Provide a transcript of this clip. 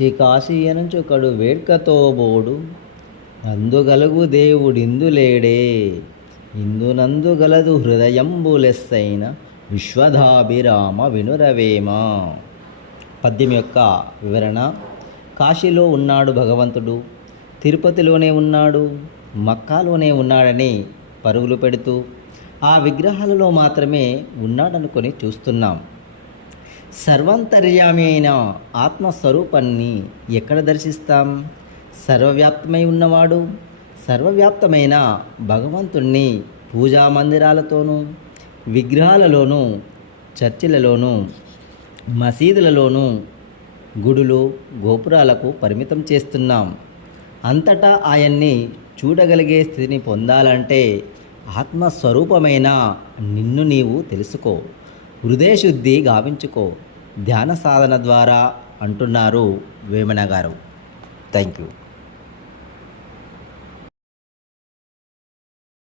కాశీ కాశీ అనుచుకడు వేడ్కతో బోడు నందుగలుగు దేవుడిందులేడే ఇందునందుగలదు హృదయంబులెస్సైన విశ్వధాభిరామ వినురవేమ. పద్యం యొక్క వివరణ: కాశీలో ఉన్నాడు భగవంతుడు, తిరుపతిలోనే ఉన్నాడు, మక్కాలోనే ఉన్నాడని పరుగులు పెడుతూ ఆ విగ్రహాలలో మాత్రమే ఉన్నాడనుకొని చూస్తున్నాం. సర్వాంతర్యామి అయిన ఆత్మస్వరూపాన్ని ఎక్కడ దర్శిస్తాం? సర్వవ్యాప్తమై ఉన్నవాడు సర్వవ్యాప్తమైన భగవంతుణ్ణి పూజా మందిరాలతోనూ, విగ్రహాలలోనూ, చర్చిలలోనూ, మసీదులలోనూ, గుడులు, గోపురాలకు పరిమితం చేస్తున్నాం. అంతటా ఆయన్ని చూడగలిగే స్థితిని పొందాలంటే ఆత్మస్వరూపమైన నిన్ను నీవు తెలుసుకో, హృదయశుద్ధి గావించుకో, ధ్యాన సాధన ద్వారా అంటున్నారు వేమన గారు. Thank you.